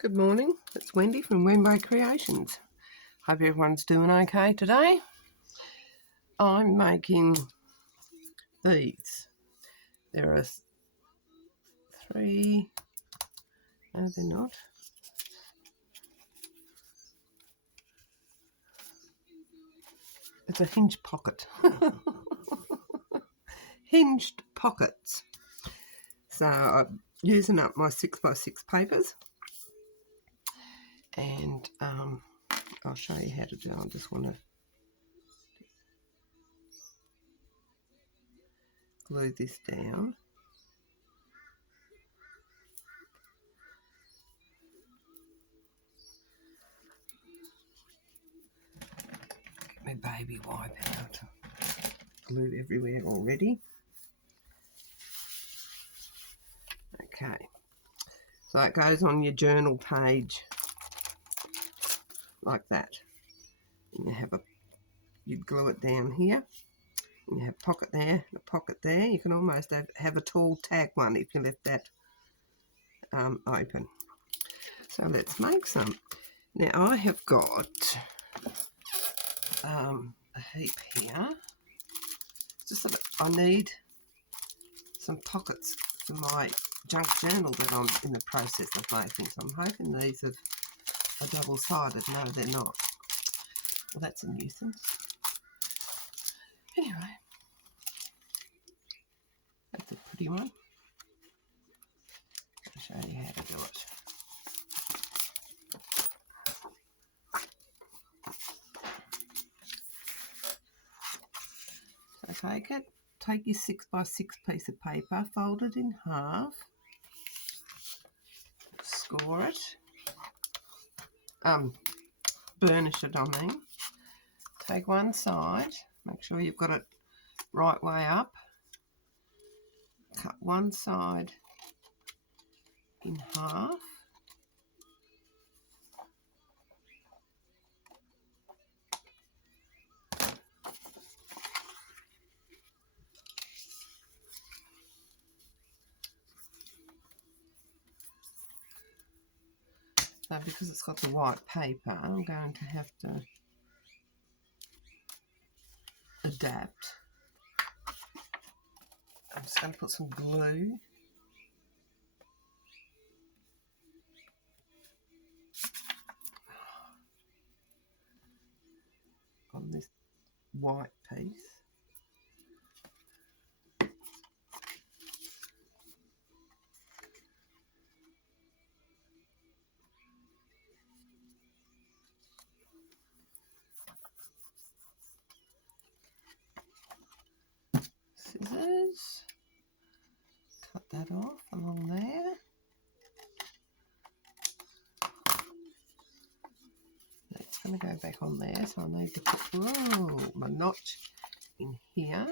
Good morning, it's Wendy from Wenway Creations. Hope everyone's doing okay today. I'm making these. There are three, no they're not. It's a hinged pocket. Hinged pockets. So I'm using up my 6x6 papers and I'll show you how to do it. I just want to glue this down. Get my baby wipe out. Glue everywhere already. Okay, so it goes on your journal page like that. And you'd glue it down here. And you have a pocket there, a pocket there. You can almost have a tall tag one if you left that open. So let's make some. Now I have got a heap here. Just so that I need some pockets for my junk journal that I'm in the process of making. So I'm hoping these are double-sided. No, they're not. Well, that's a nuisance. Anyway, that's a pretty one. I'll show you how to do it. So take your 6x6 piece of paper, fold it in half, score it, burnish it, I mean. Take one side, make sure you've got it right way up, cut one side in half, so because it's got the white paper I'm going to have to adapt. I'm just going to put some glue on this white piece. Scissors, cut that off along there. It's going to go back on there, so I need to put my notch in here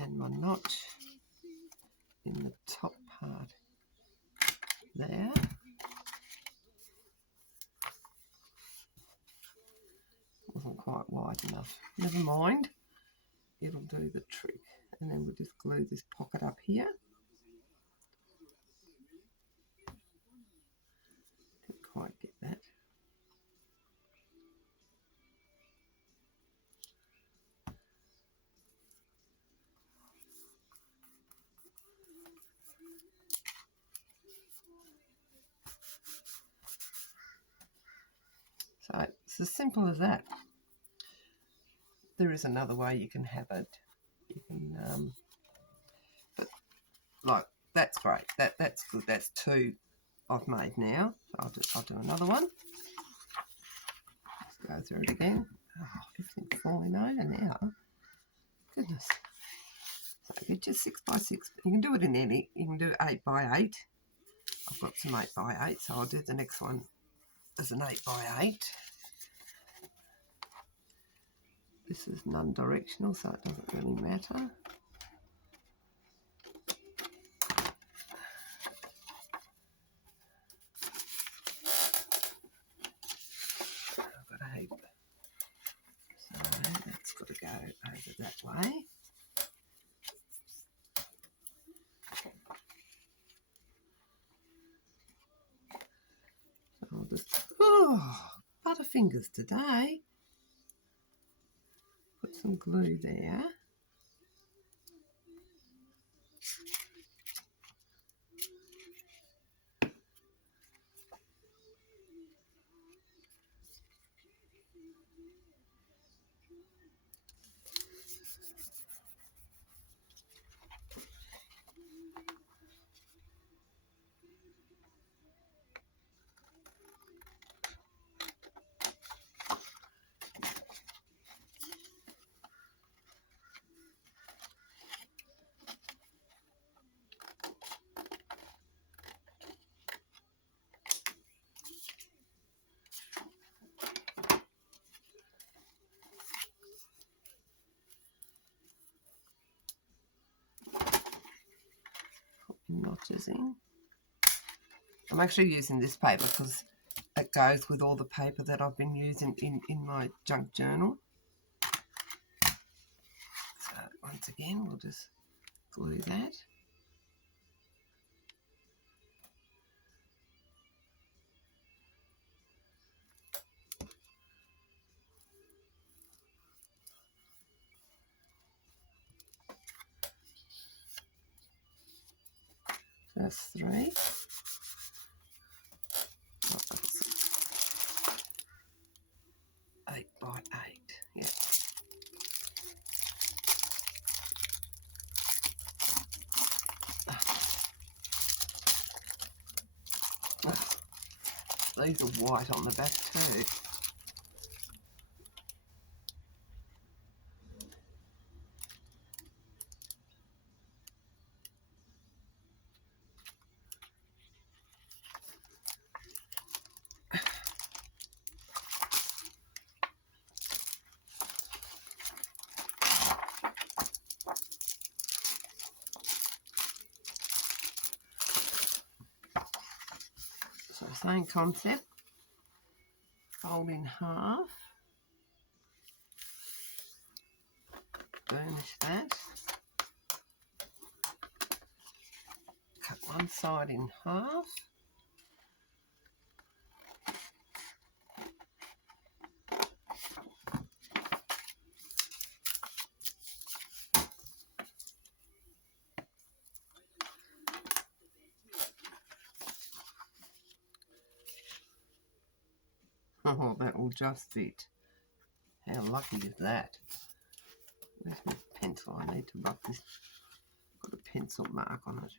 and my notch in the top part there. Wasn't quite wide enough. Never mind, it'll do the trick. And then we'll just glue this pocket up here. Didn't quite get that. So it's as simple as that. There is another way you can have it. You can, but like that's great. That's good. That's two I've made now. So I'll do another one. Let's go through it again. Oh, everything's falling over now. Goodness. So it's just 6x6. You can do it in any. You can do 8x8. I've got some 8x8, so I'll do the next one as an 8x8. This is non-directional, so it doesn't really matter. I've got a heap. So that's got to go over that way. fingers today. Put some glue there. Notches in. I'm actually using this paper because it goes with all the paper that I've been using in my junk journal. So once again, we'll just glue that. First 3. Oh, that's 8 by 8. Yeah. These are white on the back too. So same concept. Fold in half. Burnish that. Cut one side in half. Oh, that will just fit. How lucky is that? Where's my pencil? I need to rub this. Got a pencil mark on it.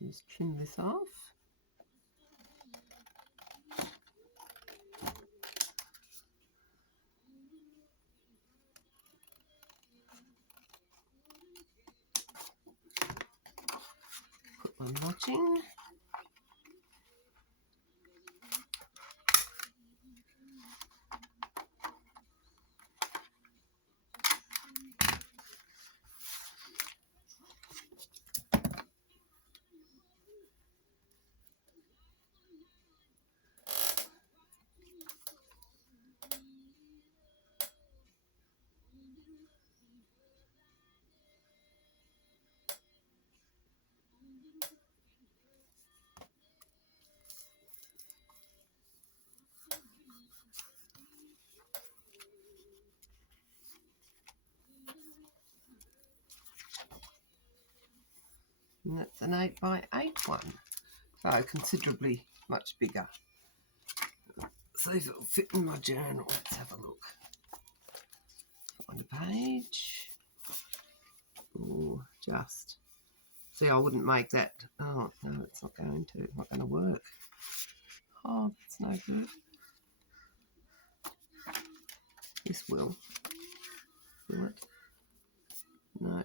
Just trim this off. Put my notching. And that's an 8 by 8 one. So considerably much bigger. See if it'll fit in my journal. Let's have a look. Find a page. Oh, just. See, I wouldn't make that. Oh, no, it's not going to. It's not going to work. Oh, that's no good. This will. Will it? No.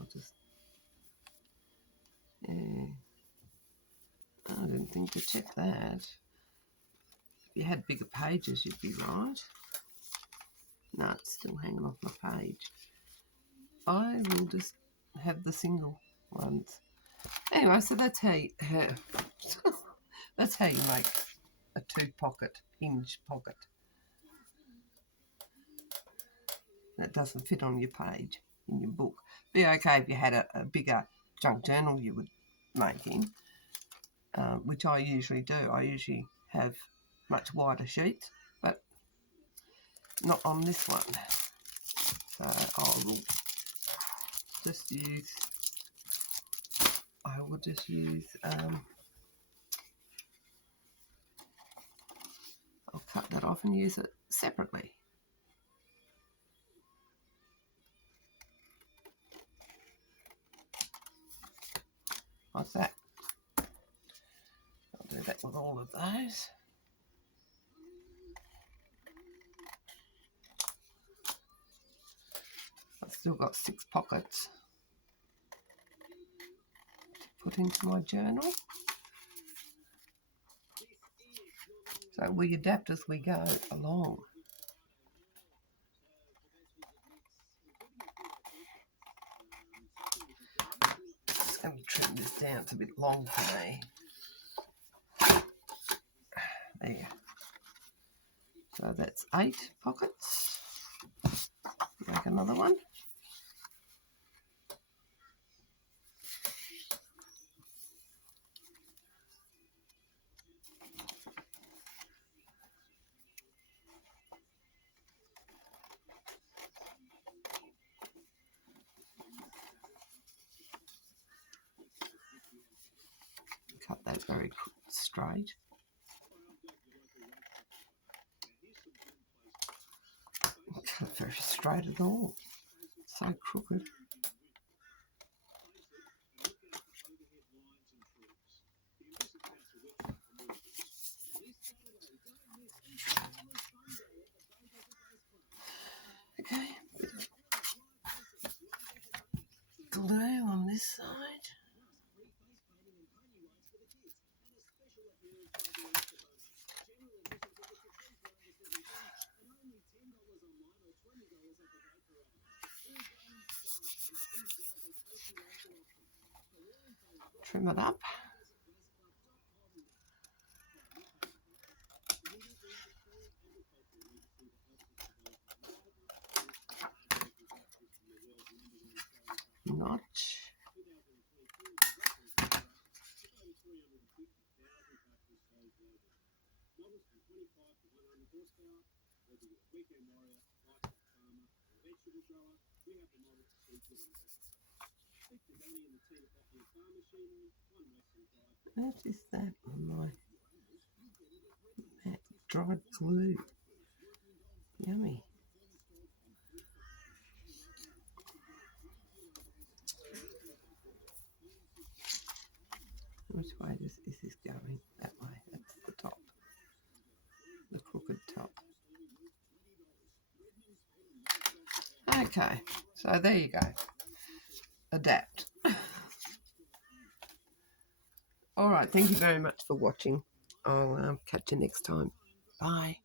I'll just, yeah. I didn't think to check that. If you had bigger pages, you'd be right. No, it's still hanging off my page. I will just have the single ones. Anyway, so that's how you, that's how you make a 2-pocket hinge pocket. That doesn't fit on your page in your book. Be okay if you had a bigger junk journal you would make in, which I usually do. I usually have much wider sheets, but not on this one. So I will just use, I'll cut that off and use it separately. Like that. I'll do that with all of those. I've still got 6 pockets to put into my journal. So we adapt as we go along. Just going to trim this down. It's a bit long for me. There. So that's 8 pockets. Make another one. Cut that very straight. Cut it very straight at all. So crooked. Okay. Glue on this side. Trim it up. Notch. What is that on my dried glue? Yummy. Which way is this going? That way. That's the top. The crooked top. Okay, so there you go. Adapt. All right, thank you very much for watching. I'll catch you next time. Bye.